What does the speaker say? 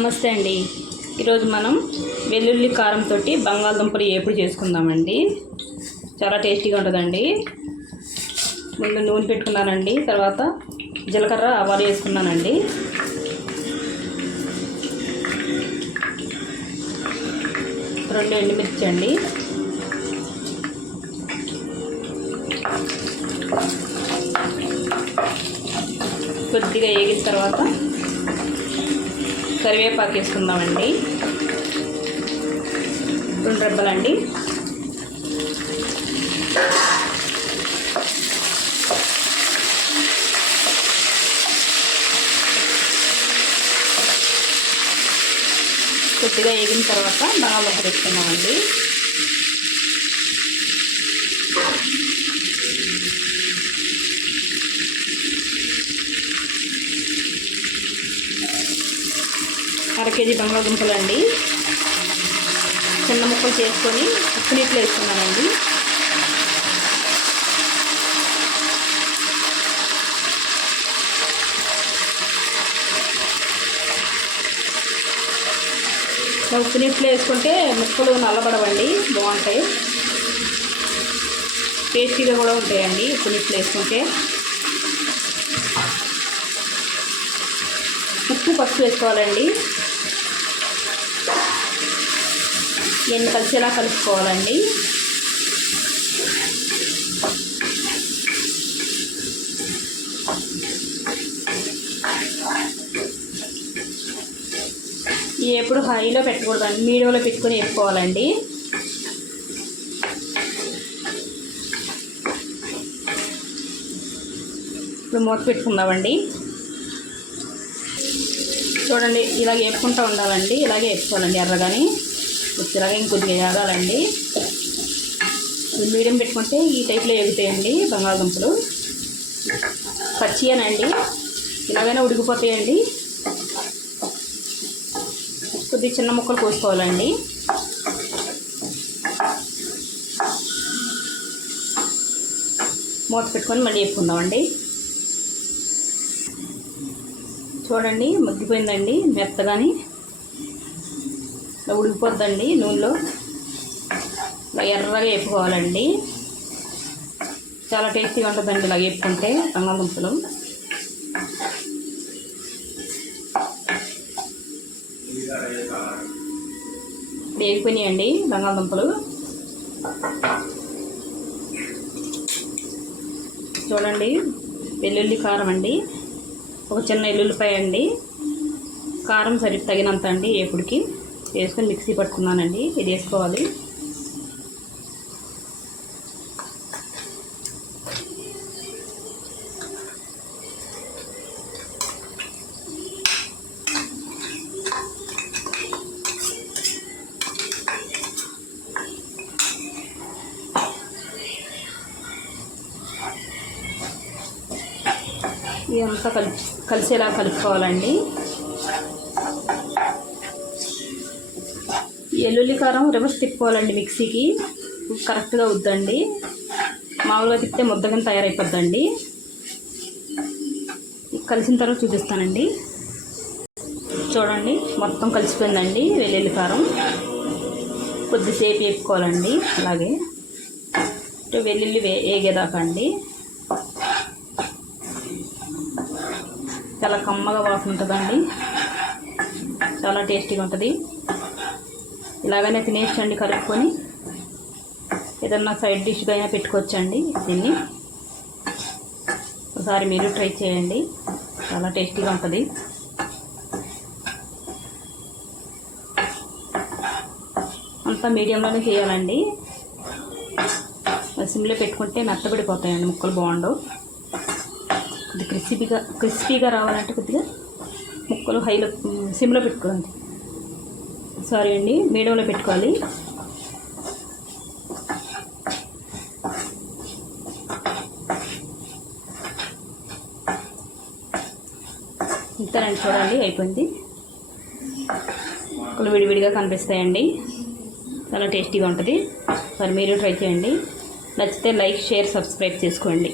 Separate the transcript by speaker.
Speaker 1: నమస్తే అండి. ఈరోజు మనం వెల్లుల్లి కారంతో బంగాళదుంపలు ఏపుడు చేసుకుందామండి. చాలా టేస్టీగా ఉంటుందండి. ముందు నూనె పెట్టుకున్నానండి. తర్వాత జీలకర్ర ఆవాలు వేసుకున్నానండి. రెండు ఎండుమిర్చి అండి. కొద్దిగా వేగిన తర్వాత కరివేపాకు వేసుకుందామండి. రెండు రెబ్బలండి. కొద్దిగా వేగిన తర్వాత బాగా వేసుకుందామండి అర కేజీ బంగాళదుంపలు అండి చిన్న ముక్కలు చేసుకొని ఉప్పు నీటిలో వేసుకున్నానండి. ఉప్పు నీటిలో వేసుకుంటే ముక్కలు నల్లబడవండి బాగుంటాయి. టేస్టీగా కూడా ఉంటాయండి ఉప్పు నీటిలో వేసుకుంటే. ఉప్పు పసుపు వేసుకోవాలండి. ఎన్ని కలిసేలా కలుపుకోవాలండి. ఎప్పుడు హైలో పెట్టకూడదండి మీడియంలో పెట్టుకొని వేసుకోవాలండి ఇప్పుడు మూత పెట్టుకుందామండి. చూడండి ఇలాగ వేపుకుంటూ ఉండాలండి ఇలాగే వేసుకోవాలండి ఎర్రగాని. ఇలాగే ఇంకొద్దిగా వేగాలండి. మీడియం పెట్టుకుంటే ఈ టైప్లో ఎగుతాయండి బంగాళదుంపలు. పచ్చియనండి. ఇలాగైనా ఉడికిపోతాయండి. కొద్దిగా చిన్న ముక్కలు కోసుకోవాలండి. మూత పెట్టుకొని మళ్ళీ వేపుకుందామండి. చూడండి మగ్గిపోయిందండి మెత్తగాని. ఇట్లా ఉడికిపోద్దండి నూనెలో. ఇలా ఎర్రగా వేపుకోవాలండి. చాలా టేస్టీగా ఉంటుందండి ఇలా వేపుకుంటే బంగాళదుంపలు వేగిపోయినాయండి బంగాళదుంపలు చూడండి వెల్లుల్లి కారం అండి. ఒక చిన్న ఎల్లుల్లిపాయ అండి. కారం సరి తగినంత అండి ఎప్పుడుకి వేసుకొని మిక్సీ పట్టుకున్నానండి. ఇది వేసుకోవాలి. ఇదంతా కలిపి కలిసేలా కలుపుకోవాలండి. ఎల్లుల్లి కారం రివర్స్ తిప్పుకోవాలండి మిక్సీకి. కరెక్ట్గా వద్దండి మామూలుగా తిప్పితే ముద్దగా తయారైపోద్దండి. కలిసిన తర్వాత చూపిస్తానండి. చూడండి మొత్తం కలిసిపోయిందండి వెల్లుల్లి కారం కొద్దిసేపు వేపుకోవాలండి అలాగే. వెల్లుల్లి వే వేగేదాకా అండి. చాలా కమ్మగా వాసన ఉంటుందండి. చాలా టేస్టీగా ఉంటుంది. ఇలాగనే తినేసండి కలుపుకొని. ఏదన్నా సైడ్ డిష్గా అయినా పెట్టుకోవచ్చండి దీన్ని. ఒకసారి మీరు ట్రై చేయండి. చాలా టేస్టీగా ఉంటుంది. అంతా మీడియంలోనే చేయాలండి. సిమ్లో పెట్టుకుంటే మెత్తబడిపోతాయండి ముక్కలు బాగుండవు. కొద్దిగా క్రిస్పీగా క్రిస్పీగా రావాలంటే కొద్దిగా ముక్కలు హైలో సిమ్లో పెట్టుకోండి సారీ అండి మీడియంలో పెట్టుకోవాలి. ఇంతనండి చూడండి అయిపోయింది. ముక్కలు విడివిడిగా కనిపిస్తాయండి. చాలా టేస్టీగా ఉంటుంది. మరి మీరు ట్రై చేయండి. నచ్చితే లైక్ షేర్ సబ్స్క్రైబ్ చేసుకోండి.